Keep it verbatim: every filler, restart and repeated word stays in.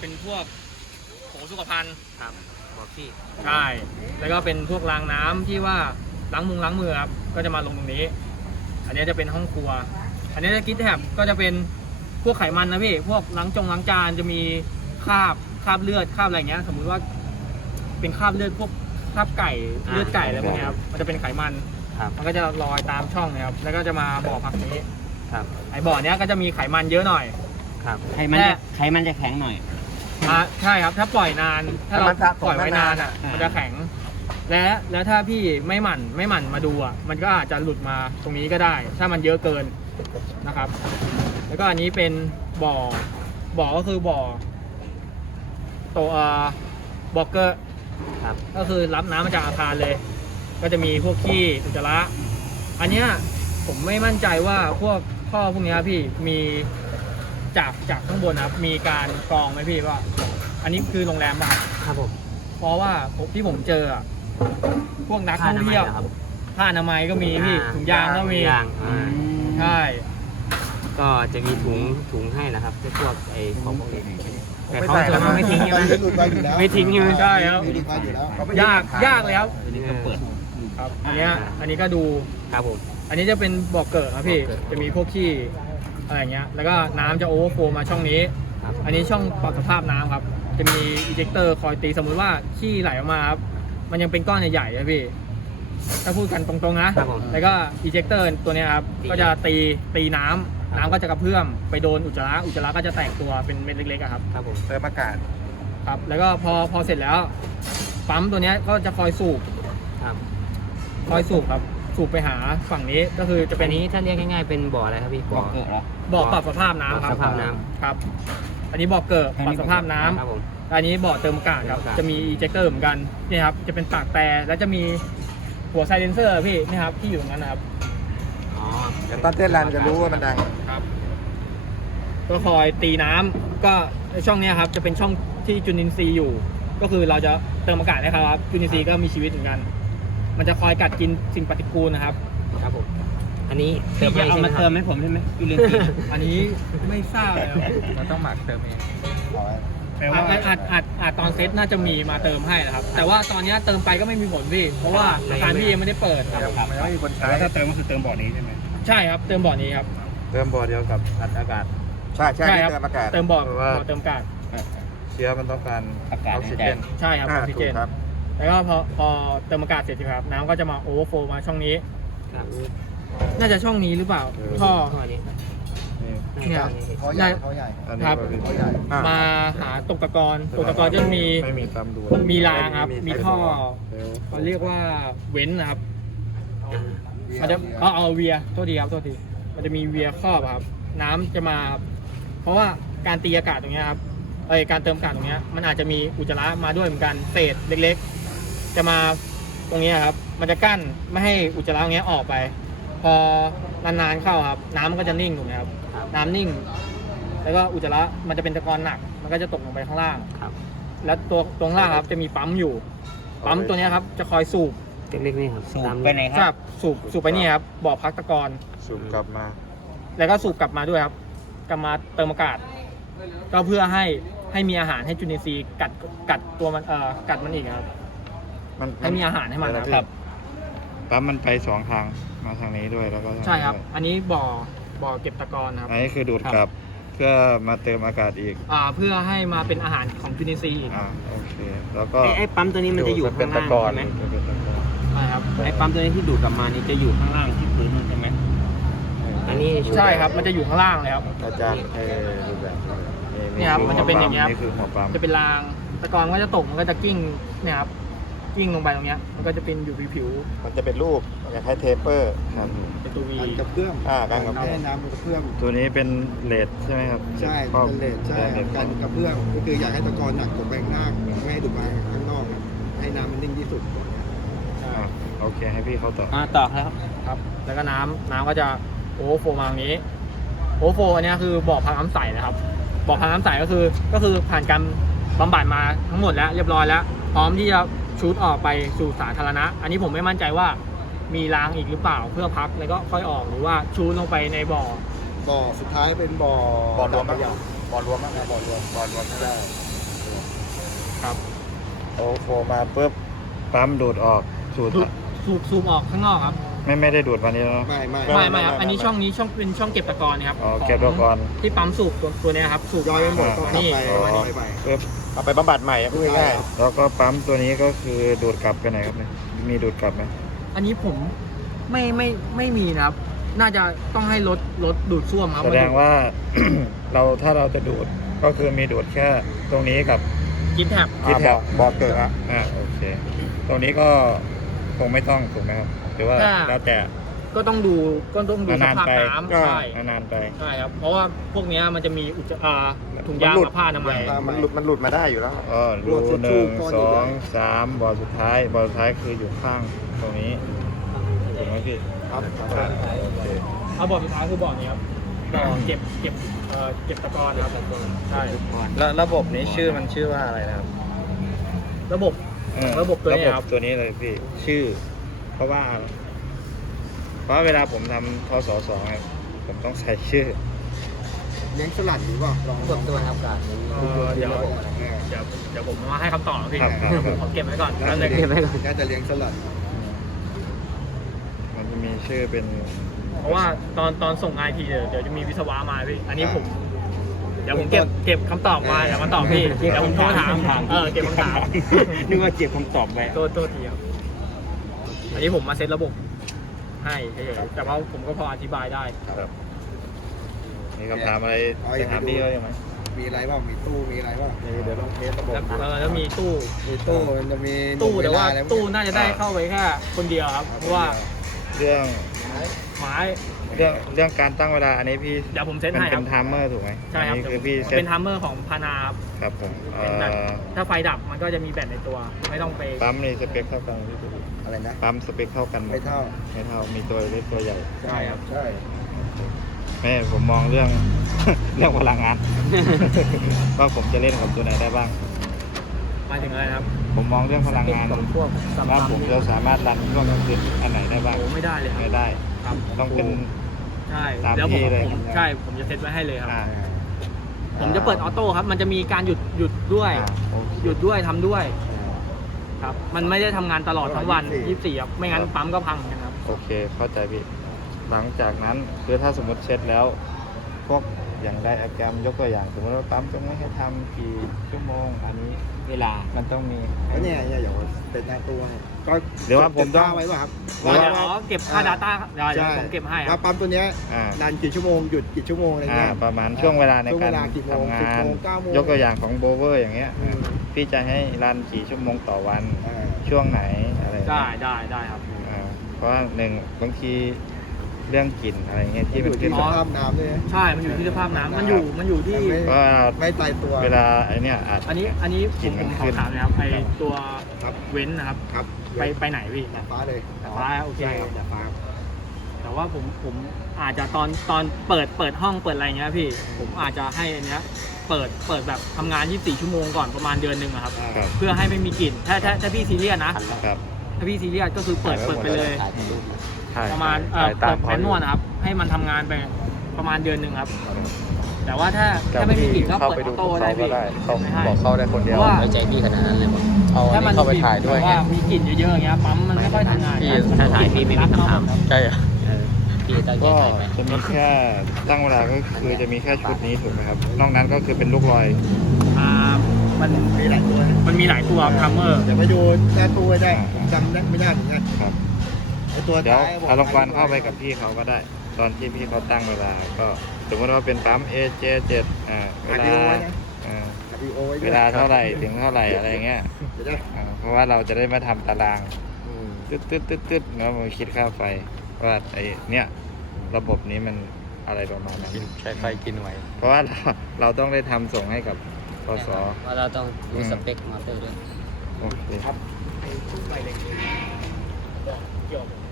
เป็นพวกโถสุขภัณฑ์ครับบอกที่ใช่แล้วก็เป็นพวกรางน้ำที่ว่าล้างมือล้างมือครับก็จะมาลงตรงนี้อันนี้จะเป็นห้องครัวอันนี้จะคิดแถบก็จะเป็นพวกไขมันนะพี่พวกล้างจงล้างจานจะมีคราบคราบเลือดคราบอะไรเงี้ยสมมุติว่าเป็นคราบเลือดพวกคราบไก่เลือดไก่อะไรพวกนี้ครับมันจะเป็นไขมันมันก็จะลอยตามช่องนะครับแล้วก็จะมาบ่อพักนี้ครับไอบ่อเนี้ยก็จะมีไขมันเยอะหน่อยครับไขมันจะไขมันจะแข็งหน่อยอ่าใช่ครับถ้าปล่อยนานถ้าเราปล่อยไว้นานอ่ะมันจะแข็งและแล้วถ้าพี่ไม่หมั่นไม่หมั่นมาดูอ่ะมันก็อาจจะหลุดมาตรงนี้ก็ได้ ถ้ามันเยอะเกินนะครับแล้วก็อันนี้เป็นบ่อบ่อก็คือบ่อตัวบล็อกเกอร์ครับก็คือรับน้ำมาจากอาคารเลย ก็จะมีพวกขี้อุจจาระอันเนี้ยผมไม่มั่นใจว่าพวกท่อพวกนี้พี่มีจากจากข้างบนครับมีการกรองไหมพี่ว่าอันนี้คือโรงแรมป่ะครับผมเพราะว่าที่ผมเจอพวกนักท่องเที่ยวผ้าอนามัยก็มีพี่ถุงยางก็มีใช่ก็จะมีถุงถุงให้นะครับพวกไอ้ของพวกนี้แต่เขาจะไม่ทิ้งใช่ไหมไม่ทิ้งใช่ไหมใช่ครับยากยากเลยครับอันนี้ก็เปิดครับอันนี้อันนี้ก็ดูครับผมอันนี้จะเป็นบ่อเกิดครับพี่จะมีพวกขี้อะไรเงี้ยแล้วก็น้ำจะโอเวอร์โฟลมาช่องนี้อันนี้ช่องปรับสภาพน้ำครับจะมีอิเจคเตอร์คอยตีสมมุติว่าขี้ไหลออกมาครับมันยังเป็นก้อนใหญ่ๆนะพี่ถ้าพูดกันตรงๆนะแล้วก็อิเจคเตอร์ตัวนี้ครับก็จะตีตีน้ำน้ำก็จะกระเพื่อมไปโดนอุจจาระอุจจาระก็จะแตกตัวเป็นเม็ดเล็กๆครับครับผมเติมอากาศครับแล้วก็พอพอเสร็จแล้วปั๊มตัวนี้ก็จะคอยสูบครับคอยสูบครับสูบไปหาฝั่งนี้ก็คือจะเป็นนี้ถ้าเรียกง่ายๆเป็นบ่ออะไรครับพี่บ่อเกิดเหรอบ่อปรับสภาพน้ำครับสภาพน้ำครับอันนี้บ่อเกิดปรับสภาพน้ำครับผมอันนี้บ่อเติมอากาศครับจะมีอิเจคเตอร์เหมือนกันนี่ครับจะเป็นปากแต่แล้วจะมีหัวไซเลนเซอร์พี่นี่ครับที่อยู่ตรงนั้นนะครับอ๋อเดี๋ยวตอนเต้นรันจะรู้ว่ามันดังครับก็คอยตีน้ำก็ช่องนี้ครับจะเป็นช่องที่จุลินทรีย์อยู่ก็คือเราจะเติมอากาศให้เขาครับจุลินทรีย์ก็มีชีวิตเหมือนกันมันจะคอยกัดกินสิ่งปฏิกูลนะครับครับผมอันนี้พี่จะเอามาเติมให้ผมใช่ไหมจุลินทรีย์อันนี้ไม่ทราบเลยเราต้องหมักเติมเองอาจอาจอาจอาจตอนเซตน่าจะมีมาเติมให้นะครับแต่ว่าตอนนี้เติมไปก็ไม่มีผลพี่เพราะว่าอาคารพี่ยังไม่ได้เปิดครับไม่มีคนใช้ถ้าเติมก็คือเติมบ่อนี้ใช่ไหมใช่ครับเติมบ่อนี้ครับเติมบ่อเดียวกับอัดอากาศใช่ใช่เติมอากาศเติมบ่อเติมอากาศเชื้อมันต้องการอากาศออกซิเจนใช่ครับออกซิเจนแล้วก็พอพอเติมอากาศเสร็จครับน้ำก็จะมาโอเวอร์โฟลมาช่องนี้น่าจะช่องนี้หรือเปล่าท่อนี้เนี่ยท่อใหญ่ท่อใหญ่ครับมาหาตกตะกอนตกตะกอนจะมีไม่มีตามดูมีรางครับมีท่อเขาเรียกว่าเว้นนะครับมันจะเอาเอาเวียโทษทีครับโทษทีมันจะมีเวียครอบครับน้ำจะมาเพราะว่าการตีอากาศตรงนี้ครับเอ้ยการเติมอากาศตรงนี้มันอาจจะมีอุจจาระมาด้วยเหมือนกันเศษเล็กๆจะมาตรงนี้ครับมันจะกั้นไม่ให้อุจจาระตรงนี้ออกไปพอนานๆเข้าครับน้ำมันก็จะนิ่งถูกไหมครับน้ำนิ่งแล้วก็อุจจาระมันจะเป็นตะกอนหนักมันก็จะตกลงไปข้างล่างแล้วตัวตรงล่างครับจะมีปั๊มอยู่ปั๊มตัวนี้ครับจะคอยสูบเล็กๆนี่ครับสูบไปไหนครับสูบสูบไปนี่ครับบ่อพักตะกอนสูบกลับมาแล้วก็สูบกลับมาด้วยครับกลับมาเติมอากาศก็เพื่อให้ให้มีอาหารให้จุลินทรีย์กัดกัดตัวมันเอ่อกัดมันอีกครับให้มีอาหารให้มันนะครับปั๊มมันไปสองทางมาทางนี้ด้วยแล้วก็ใช่ครับอันนี้บ่อบ่อเก็บตะกอนครับอันนี้คือดูดกลับเพื่อมาเติมอากาศอีกอ่าเพื่อให้มาเป็นอาหารของจุลินทรีย์อีกอ่าโอเคแล้วก็ไอ้ปั๊มตัวนี้มันจะอยู่ข้างล่างใช่ไหมใช่ครับไอ้ปั๊มตัวนี้ที่ดูดกลับมานี่จะอยู่ข้างล่างที่พื้นใช่ไหมอันนี้ใช่ครับมันจะอยู่ข้างล่างเลยครับอาจารย์เออดูแบบนี่ครับมันจะเป็นอย่างเงี้ยนี่คือหัวปั๊มจะเป็นรางตะกอนก็จะตกมันก็จะกิ้งเนี่ยครับกิ้งลงไปตรงเนี้ยมันก็จะเป็นอยู่ผิวมันจะเป็นรูปคล้ายเทปเปอร์ครับเป็นตัววีกับเพื่อมอ่าการกับเพื่อมน้ำกับเพื่อมตัวนี้เป็นเลดใช่ไหมครับใช่เป็นเลดใช่การกับเพื่อมก็คืออยากให้ตะกอนหนักตกไปข้างหน้าไม่ให้ดูดมาข้างนอกให้น้ำมันนิ่งที่สุดโอเคให้พี่เขาต่ออ่าต่อครับครับแล้วก็น้ำน้ำก็จะโอเวอร์โฟลมาอย่างนี้โอเวอร์โฟลอันนี้คือบ่อพักน้ำใสนะครับบ่อพักน้ำใสก็คือก็คือผ่านการบำบัดมาทั้งหมดแล้วเรียบร้อยแล้วพร้อมที่จะชูดออกไปสู่สาธารณะอันนี้ผมไม่มั่นใจว่ามีรางอีกหรือเปล่าเพื่อพักแล้วก็ค่อยออกหรือว่าชูดลงไปในบ่อบ่อสุดท้ายเป็นบ่อบ่อรวมบ่อรวมมากนะบ่อรวมบ่อรวมไม่ได้ครับโอ้โฟมาปุ๊บปั๊มดูดออกสูดดูดสูบสูบออกข้างนอกครับไม่ไม่ได้ดูดวันนี้แล้วเนอะไม่ไม่ไม่ไม่ครับอันนี้ช่องนี้ช่องเป็นช่องเก็บตะกอนนะครับอ๋อเก็บตะกอนที่ปั๊มสูบตัวตัวเนี้ยครับสูบย่อยไม่หมดก็กลับไปอ๋อไปไปปุ๊บเอาไปบำบัดใหม่พูดง่ายแล้วก็ปั๊มตัวนี้ก็คือดูดกลับไปไหนครับเนี่ยมีดูดกลับไหมอันนี้ผมไม่ไม่ไม่มีนะครับ น่าจะต้องให้รถรถดูดซ่วมครับแสดงว่า เราถ้าเราจะดูดก็คือมีดูดแค่ตรงนี้กับกิฟแท็บๆที่แถบบอกบอกเกิดอะอ่าโอเค ตรงนี้ก็คงไม่ต้องถูกไหมครับ หรือว่าแล้วแต่ก็ต้องดูก็ต้องดูสนานภาพๆไปน้ำใช่นานๆไปใช่ครับ เพราะว่าพวกเนี้ยมันจะมีอุจจาระถุงยางกับผ้าอนามัยมันหลุดมันหลุดมาได้อยู่แล้วอ๋อรูหนึ่งสองสามบ่อสุดท้ายบ่อสุดท้ายคืออยู่ข้างตรงนี้ถูกไหมพี่ครับอ่าโอเคเอาบ่อสุดท้ายคือบ่อนี้ครับบ่อเก็บเก็บเอ่อเก็บตะกอนครับใช่แล้วระบบนี้ชื่อมันชื่อว่าอะไรนะครับระบบเออระบบตัวนี้ครับตัวนี้เลยพี่ชื่อ เพราะว่า เพราะเวลาผมทำทศสองอะผมต้องใส่ชื่อเลี้ยงสลัดหรือเปล่าลองกดตัวทำการเอ่อเดี๋ยวเดี๋ยวเดี๋ยวผมมาให้คำตอบนะพี่ครับครับผมขอเก็บไว้ก่อนน่าแล้วจะเลยเลี้ยงน่าจะเลี้ยงสลัดมันจะมีชื่อเป็นเพราะว่าตอนตอนส่งไอทีเดี๋ยวเดี๋ยวจะมีวิศวะมาพี่ อันนี้ผม เดี๋ยวผมเก็บเก็บคำตอบมาเดี๋ยวมาตอบพี่เดี๋ยวผมโทรถามเออเก็บคำถามนึกว่าเจ็บคำตอบไปโทษโทษทีครับอันนี้ผมมาเซตระบบให้เฉยๆแต่ว่าผมก็พออธิบายได้ครับมีคำถามอะไรจะถามพี่เขาไหมมีอะไรบ้างมีตู้มีอะไรบ้างเดี๋ยวลองเทสระบบแล้วเออแล้วมีตู้มีตู้มันจะมีตู้แต่ว่าเอะไรตู้น่าจะได้เข้าไปแค่คนเดียวครับ เพราะว่าเรื่องไม้เรื่องเรื่องการตั้งเวลาอันนี้พี่เดี๋ยวผมเซตเป็นให้คเป็รับนไทม์เมอร์ถูกไหมใช่ครับอันนี้คือพี่เซตเป็นทัมเมอร์ของพานาครับครับผมเอ่เป็นแบบอถ้าไฟดับมันก็จะมีแบตในตัว ไม่ต้องไปปั๊มนี่สเปคเท่ากันพี่อะไรนะปั๊มสเปคเท่ากันหมดไม่เท่าไม่เท่ามีตัวเล็กตัวใหญ่ใช่ครับใช่แม่ผมมองเรื่อง เรื่องพลังงาน ว่าผมจะเล่นกับตัวไหนได้บ้างหมายถึงอะไรนะครับผมมองเรื่องพลังงานของพวกซัมว่าซุงผมจะสามารถรันช่วงกลางคืนอันไหนได้บ้างโอ้ไม่ได้เลยครัไม่บได้ครับต้องเป็นใช่ตามแล้วผมที่เลยผมใช่ผมจะเซตไว้ให้เลยครับอ่าผมจะเปิดออโต้ครับ มันจะมีการหยุดหยุดด้วยอ่าโอเคหยุดด้วยทำด้วย ครับ มันไม่ได้ทำงานตลอดทั้งวันยี่สิบสี่ครับ ไม่งั้นปั๊มก็พังเหมือนกันครับโอเคเข้าใจพี่หลังจากนั้นคือถ้าสมมติเช็ดแล้ว พวกอย่างไดอะแกรมยกตัวอย่างสมมติว่าปั๊มจะไม่ให้ทำกี่ชั่วโมง อันนี้เวลามันต้องมีแล้วเนี่ยเนี่ยเดี๋ยวเป็นหน้าตู้ให้ก็เดี๋ยวว่าผมต้องไว้ป่ะครับเดี๋ยวเก็บค่า Data ได้เดี๋ยวใช่ผมเก็บให้คว่ารับปั๊มตัวเนี้ยอ่าดันกี่ชั่วโมงหยุดกี่ชั่วโมงอะไรอ่าเงี้ยประมาณช่วงเวลาในช่วงกาเวรลากี่โมงทำสิบงานโมงเก้าโมงยกตัวอย่างของโบเวอร์อย่างเงี้ยอืมพี่จะให้รันกี่ชั่วโมงต่อวันอ่าช่วงไหนอะไรได้ได้ได้ครับอ่าเพราะว่าหนึ่งบางทีเรื่องกลิ่นอะไรเงี้ยที่อมันยู่ขึ้ที่นสภาพน้ำด้วยนะใช่ มันอยู่ที่สภาพน้ำมันอยู่ มันอยู่ที่ไม่เพราะว่าไม่ตายตัวเวลาไอเนี้ยอาจอันนี้ อันนี้ผกลิ่มนผมันมขขึ้อน ถามนะครับไอตัวครับเว้นนะครับครับไปไปไหนพี่ดาดฟ้าเลยดาดฟ้าโอเคใช่ดาดฟ้าแต่ว่าผมผมอาจจะตอนตอนเปิดเปิดห้องเปิดอะไรเงี้ยพี่ ผมอาจจะให้อันเนี้ยเปิดเปิดแบบทำงานยี่สิบสี่ชั่วโมงก่อนประมาณเดือนหนึ่งอะครับครับเพื่อให้ไม่มีกลิ่น ถ้าถ้าถ้าพี่ซีเรียสนะครับถ้าพี่ซีเรียสก็คือเปิดเปิดไปเลยใช่ประมาณเอ่อใช่เปิดแมนนวลนะครับ ให้มันทำงานไปประมาณเดือนหนึ่งครับ แต่ว่าถ้าถ้าไม่มีกลิ่นก็เปิดออโต้ได้พี่ไม่ให้บอกเข้าได้คนเดียวเพราะว่าไว้ใจพี่ขนาดนั้นเลยบอกเอาอันนี้เข้าไปถ่ายด้วยแต่ไงว่ามีกลิ่นเยอะๆอย่างเงี้ยปั๊มมันไม่ค่อยทำงานพี่ถ้าถ่ายพี่ไม่มีคำถามใช่เหรอเออพี่ตั้งใจก็ถ่ายไหมจะมีแค่ตั้งเวลาก็คือจะมีแค่ชุดนี้ถูกไหมครับ นอกนั้นก็คือเป็นลูกรอยอ่ามันมีหลายตัวนะมันมีหลายตัวทัมเมอร์เดี๋ยวไปดูหน้าตู้ไว้ได้ผมจำไม่ได้เหมือนกันครับไอ้ตัวเดี๋ยวท้ายบกอารมณ์วันเข้าไปกับพี่เขาก็ได้ ตอนที่พี่เขาตั้งเวลา ก็สมมติว่าเป็นปั๊ม เอ เจ เจ็ด อ่าเวอัดลาวิดีโอไว้นะอ่าอัดวิดีโอไว้ด้เววยลาเท่าไหร่ถึงเท่าไหร่อะไรเงี้ยเดี๋ยวได้อ่าเพราะว่าเราจะได้มาทำตารางอืมตึ๊ดตึ๊ดตึ๊ดตึ๊ดแล้วมาคิดค่าไฟว่าไอ้เนี่ยระบบนี้มันอะไรประมาณนั้นใช้ไฟกินไหวเพราะว่าเราเราต้องได้ทำส่งให้กับพสว่าเราต้องรู้สเปคมอเตอร์ด้วยโอเคไอ้ชุดใบเล็กเกี่ยว